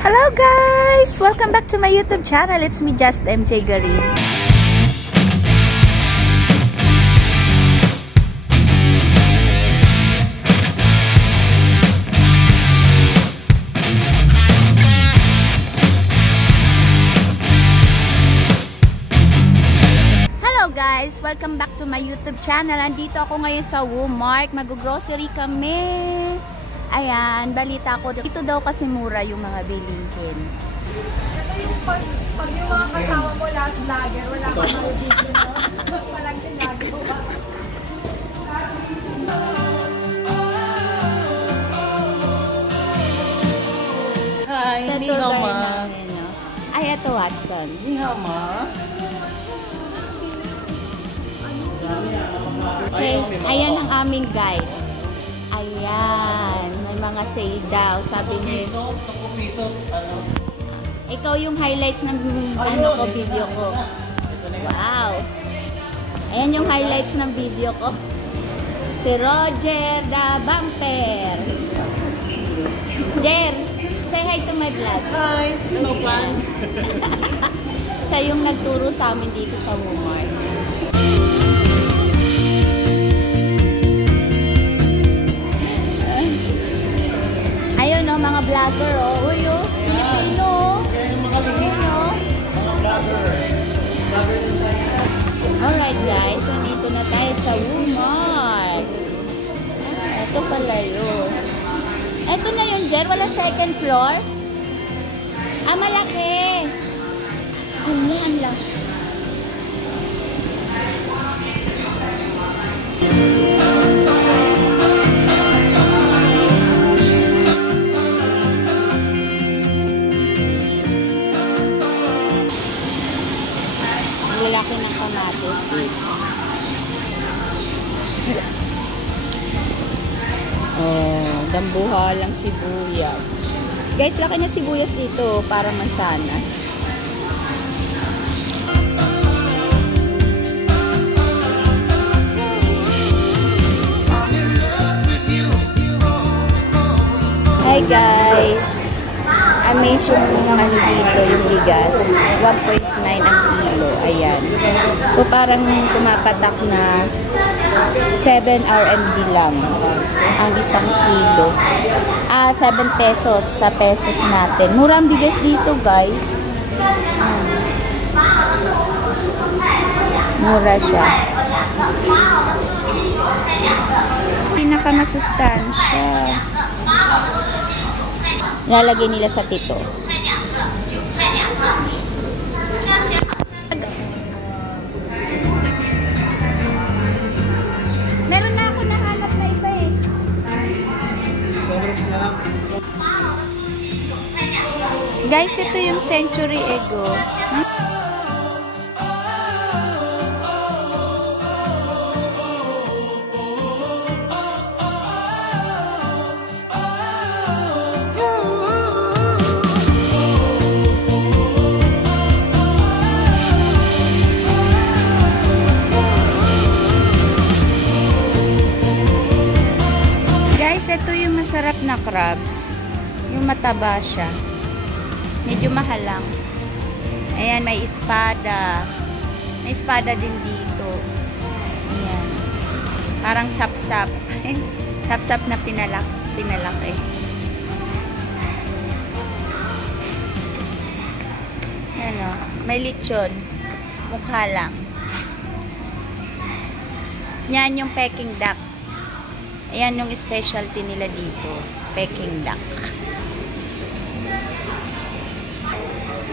Hello guys! Welcome back to my YouTube channel. It's me, Just MJ Garin. Hello guys! Welcome back to my YouTube channel. Andito ako ngayon sa Walmart. Mag-grocery kami. Ayan, balita ko. Dito daw kasi mura yung mga bilihin. Ito yung pag yung mga kasama mo lahat vlogger, wala kang mga video, no? Walang ginagawa. Hi, ni hao ma. Ay, ito Watson. Ni hao ma. Okay, ayan ang aming guide. Ayan, may mga sale daw. Sabi niya, 10 piso, ano? ikaw yung highlights ng video ko. Wow! Ayan yung highlights ng video ko. Si Roger the Bumper. Jer, say hi to my vlog. Hi! Hello, plants! Siya yung nagturo sa amin dito sa Walmart. Ayun o, mga vlogger o. Uy o, Pilipino. Ayun o. Alright guys, nandito na tayo sa Walmart. Ito pala yun. Ito na yun, Jer. Walang second floor. Ah, malaki. Ang laki. Lalaki ng kamatis dito. Oh, dambuhalang sibuyas. Guys, laki niya sibuyas dito para mansanas. Hi guys! Amaze yung ano dito, yung bigas. 1.9 ang kilo. Ayan. So, parang tumapatak na 7 RMB lang ang isang kilo. 7 pesos sa pesos natin. Mura ang bigas dito, guys. Mura siya. Pinakamasustansya. Lalagay nila sa tito. Meron na ako nahanap na iba eh. Guys, ito yung Century Egg. Ito yung masarap na crabs. Yung mataba siya. Medyo mahal lang. Ayan, may espada. May espada din dito. Ayan. Parang sapsap. Sapsap na pinalaki. Ayan o. May lechon. Mukha lang. Yan yung Peking duck. Ayan yung specialty nila dito. Peking duck.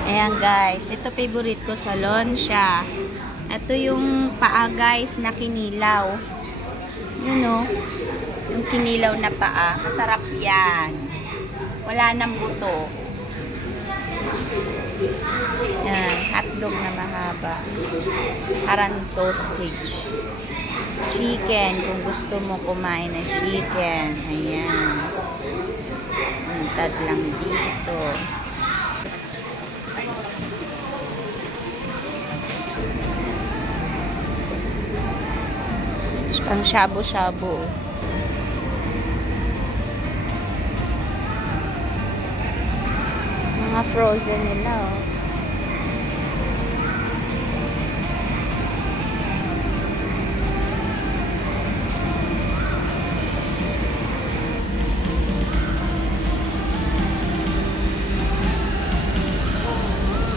Ayan guys. Ito favorite ko sa Lonsha. Ito yung paa guys na kinilaw. Yun o. Yung kinilaw na paa. Masarap yan. Wala nang buto. Ayan. Hotdog na mahaba. Parang sausage. Chicken, kung gusto mo kumain ng chicken. Ayan. Untad lang dito. Pang shabu-shabu. Mga frozen nila, oh.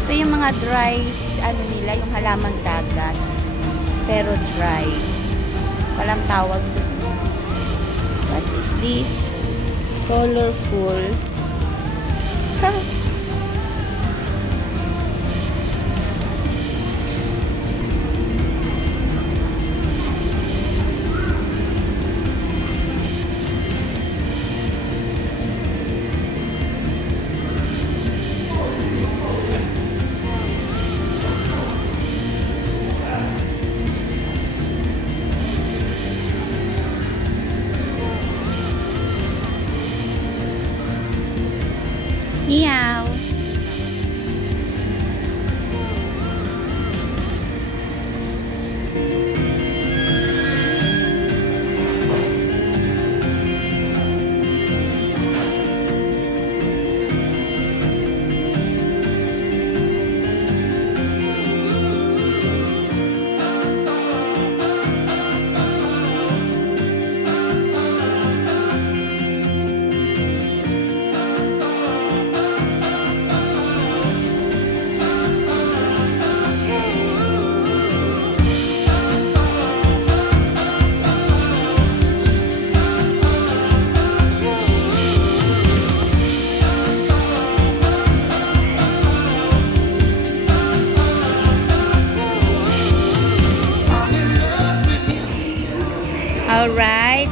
Ito yung mga dry, ano nila, yung halamang dagat. Pero dry. Walang tawag doon. What is this? Colorful. Meow. Alright.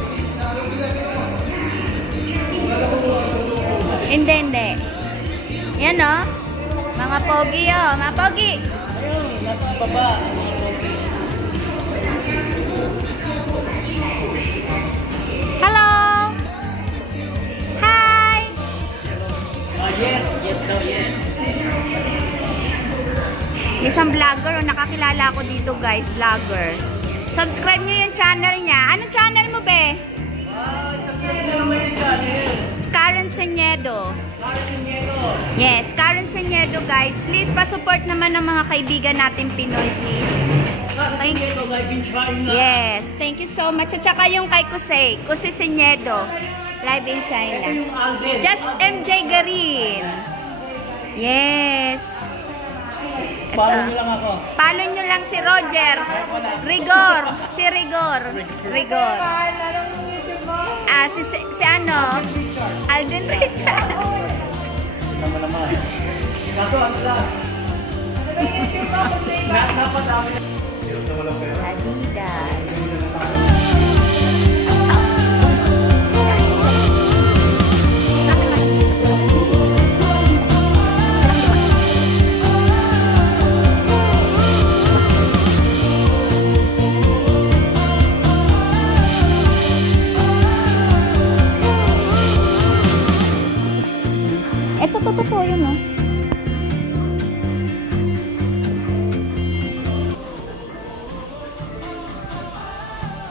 Hindi. Yan, oh. Mga pogi, oh. Mga pogi. Ayun, nasa baba. Hello. Hi. Yes. Yes daw, yes. Isang vlogger, oh. Nakakilala ko dito, guys. Vlogger. Subscribe nyo yung channel niya. Anong channel mo, be? Subscribe na naman yung channel. Karen Señedo. Karen Señedo. Yes, Karen Señedo, guys. Please, pa-support naman ng mga kaibigan natin Pinoy, please. Karen Señedo, live in China. Yes, thank you so much. At saka yung kay Kusay Señedo, live in China. Ito yung Alden. Just MJ Garin. Yes. Follow nyo lang ako. Follow nyo lang si Roger. Rigor. Si Rigor. Rigor. Anong YouTube mo? Ah, si ano? Alden Richard. Naman. Kaso ano lang? Ano yung YouTube mo? Kasi Napadami na. Adidas. Ito yun, no?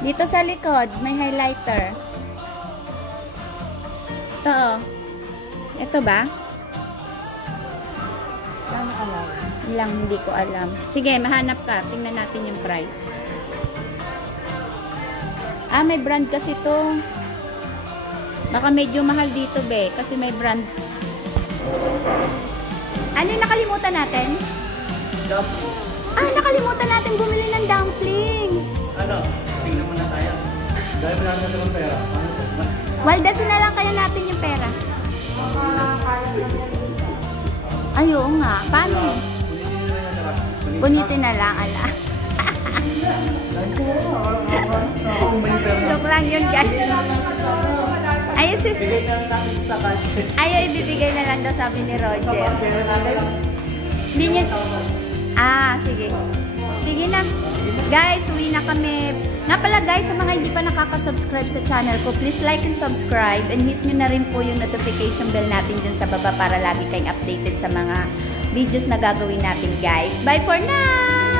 Dito sa likod, may highlighter. Ito, oh. Ito ba? Ilang hindi ko alam. Sige, mahanap ka. Tingnan natin yung price. Ah, may brand kasi to. Baka medyo mahal dito, be. Kasi may brand. Ano yung nakalimutan natin? Ah, nakalimutan natin bumili ng dumplings. Ano? Tingnan mo na tayo. Dahil wala na naman pera. Waldasin na lang kaya natin yung pera. Ay, oo nga. Paano? Punitin na lang, ala. Joke lang yun, guys. Ayun si... Bigay na lang natin sa cash. Ayaw, ibibigay na lang daw, sabi ni Roger. Pera natin. Hindi niya... Ah, sige. Sige na. Guys, uwi na kami. Nga pala guys, sa mga hindi pa nakaka-subscribe sa channel ko, please like and subscribe and hit nyo na rin po yung notification bell natin dyan sa baba para lagi kayong updated sa mga videos na gagawin natin, guys. Bye for now!